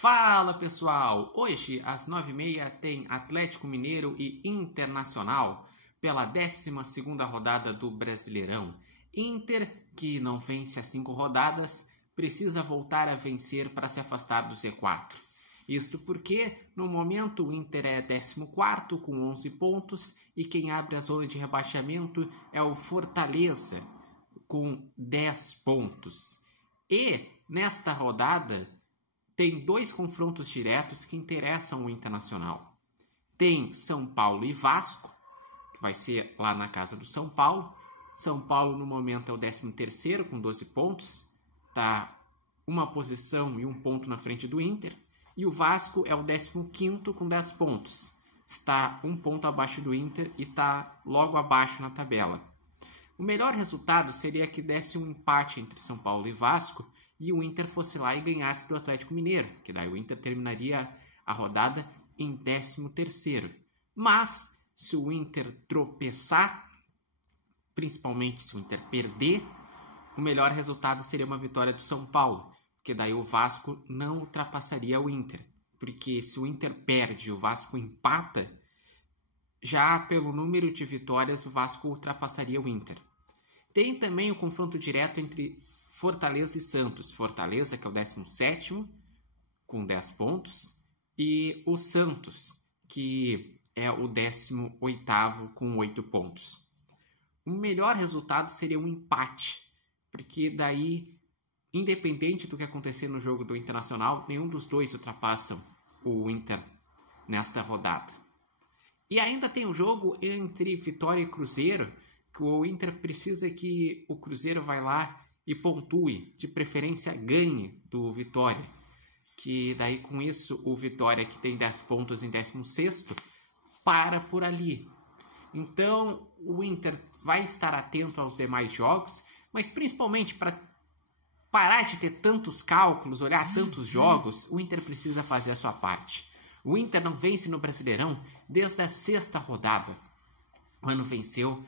Fala pessoal! Hoje às 9h30 tem Atlético Mineiro e Internacional pela 12ª rodada do Brasileirão. Inter, que não vence há 5 rodadas, precisa voltar a vencer para se afastar do Z4. Isto porque, no momento, o Inter é 14º com 11 pontos e quem abre a zona de rebaixamento é o Fortaleza com 10 pontos. E, nesta rodada, tem 2 confrontos diretos que interessam o Internacional. Tem São Paulo e Vasco, que vai ser lá na casa do São Paulo. São Paulo, no momento, é o 13º com 12 pontos. Está uma posição e 1 ponto na frente do Inter. E o Vasco é o 15º com 10 pontos. Está 1 ponto abaixo do Inter e está logo abaixo na tabela. O melhor resultado seria que desse um empate entre São Paulo e Vasco e o Inter fosse lá e ganhasse do Atlético Mineiro, que daí o Inter terminaria a rodada em 13º. Mas, se o Inter tropeçar, principalmente se o Inter perder, o melhor resultado seria uma vitória do São Paulo, porque daí o Vasco não ultrapassaria o Inter. Porque se o Inter perde e o Vasco empata, já pelo número de vitórias o Vasco ultrapassaria o Inter. Tem também o confronto direto entre Fortaleza e Santos. Fortaleza, que é o 17º, com 10 pontos, e o Santos, que é o 18º, com 8 pontos. O melhor resultado seria um empate, porque daí, independente do que acontecer no jogo do Internacional, nenhum dos dois ultrapassam o Inter nesta rodada. E ainda tem o jogo entre Vitória e Cruzeiro, que o Inter precisa que o Cruzeiro vai lá e pontue, de preferência ganhe do Vitória, que daí com isso o Vitória, que tem 10 pontos em 16º, para por ali. Então o Inter vai estar atento aos demais jogos, mas principalmente para parar de ter tantos cálculos, olhar tantos jogos, o Inter precisa fazer a sua parte. O Inter não vence no Brasileirão desde a 6ª rodada. O ano venceu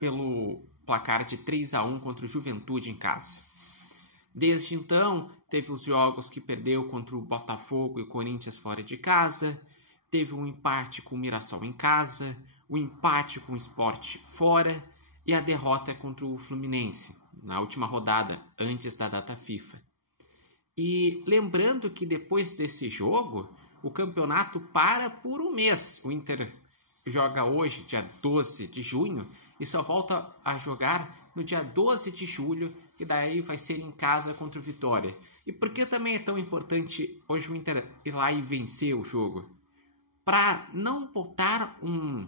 pelo placar de 3-1 contra o Juventude em casa. Desde então, teve os jogos que perdeu contra o Botafogo e o Corinthians fora de casa, teve um empate com o Mirassol em casa, o empate com o Sport fora e a derrota contra o Fluminense, na última rodada, antes da data FIFA. E lembrando que depois desse jogo, o campeonato para por um mês. O Inter joga hoje, dia 12 de junho, e só volta a jogar no dia 12 de julho, que daí vai ser em casa contra o Vitória. E por que também é tão importante hoje o Inter ir lá e vencer o jogo? Para não botar um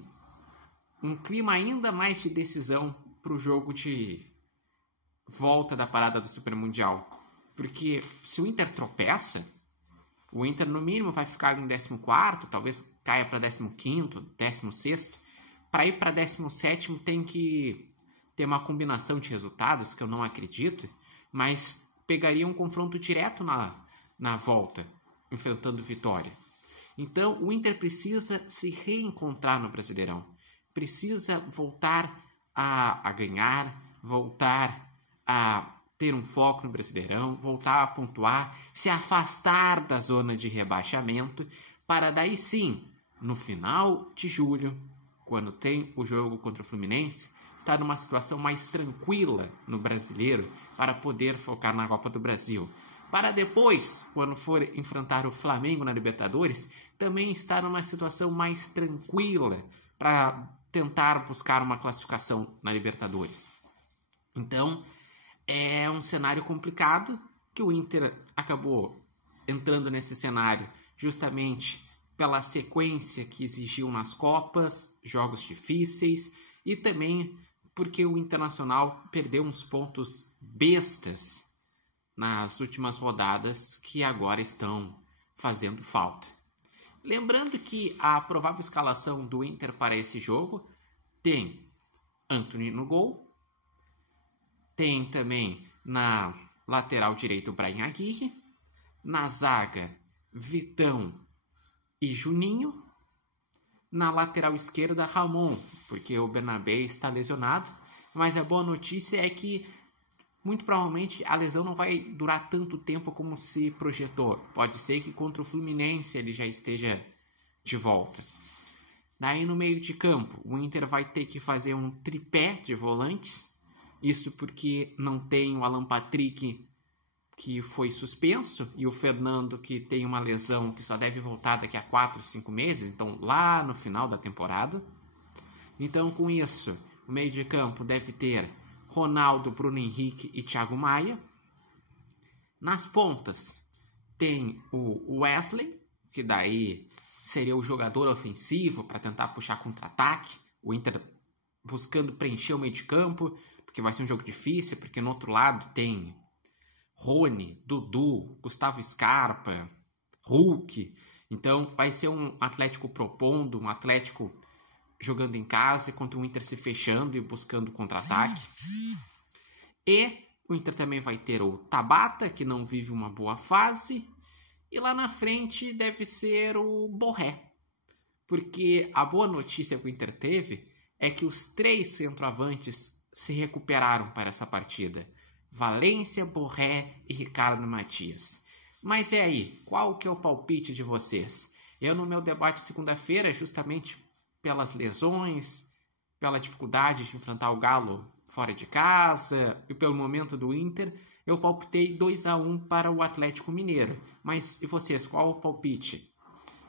clima ainda mais de decisão para o jogo de volta da parada do Super Mundial. Porque se o Inter tropeça, o Inter no mínimo vai ficar ali em 14º, talvez caia para 15º, 16º. Para ir para 17º tem que ter uma combinação de resultados, que eu não acredito, mas pegaria um confronto direto na volta, enfrentando Vitória. Então o Inter precisa se reencontrar no Brasileirão. Precisa voltar a ganhar, voltar a ter um foco no Brasileirão, voltar a pontuar, se afastar da zona de rebaixamento, para daí sim, no final de julho, quando tem o jogo contra o Fluminense, estar numa situação mais tranquila no Brasileiro para poder focar na Copa do Brasil. Para depois, quando for enfrentar o Flamengo na Libertadores, também estar numa situação mais tranquila para tentar buscar uma classificação na Libertadores. Então, é um cenário complicado que o Inter acabou entrando nesse cenário justamente pela sequência que exigiu nas Copas, jogos difíceis, e também porque o Internacional perdeu uns pontos bestas nas últimas rodadas que agora estão fazendo falta. Lembrando que a provável escalação do Inter para esse jogo tem Antony no gol, tem também na lateral direita o Brahim Aguirre, na zaga Vitão e Juninho, na lateral esquerda Ramon, porque o Bernabé está lesionado, mas a boa notícia é que muito provavelmente a lesão não vai durar tanto tempo como se projetou. Pode ser que contra o Fluminense ele já esteja de volta. Daí no meio de campo, o Inter vai ter que fazer um tripé de volantes. Isso porque não tem o Alan Patrick, que foi suspenso, e o Fernando, que tem uma lesão que só deve voltar daqui a 4, 5 meses, então lá no final da temporada. Então com isso, o meio de campo deve ter Ronaldo, Bruno Henrique e Thiago Maia. Nas pontas tem o Wesley, que daí seria o jogador ofensivo para tentar puxar contra-ataque. O Inter buscando preencher o meio de campo, porque vai ser um jogo difícil, porque no outro lado tem Rony, Dudu, Gustavo Scarpa, Hulk. Então vai ser um Atlético propondo, um Atlético jogando em casa, contra o Inter se fechando e buscando contra-ataque. E o Inter também vai ter o Tabata, que não vive uma boa fase. E lá na frente deve ser o Borré. Porque a boa notícia que o Inter teve é que os 3 centroavantes se recuperaram para essa partida. Valência, Borré e Ricardo Matias. Mas e aí, qual que é o palpite de vocês? Eu no meu debate segunda-feira, justamente pelas lesões, pela dificuldade de enfrentar o Galo fora de casa e pelo momento do Inter, eu palpitei 2-1 para o Atlético Mineiro. Mas e vocês, qual o palpite?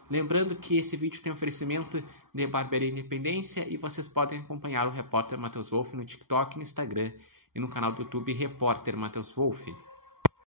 Lembrando que esse vídeo tem oferecimento de Barbearia Independência e vocês podem acompanhar o repórter Matheus Wolff no TikTok, no Instagram e no canal do YouTube Repórter Matheus Wolff.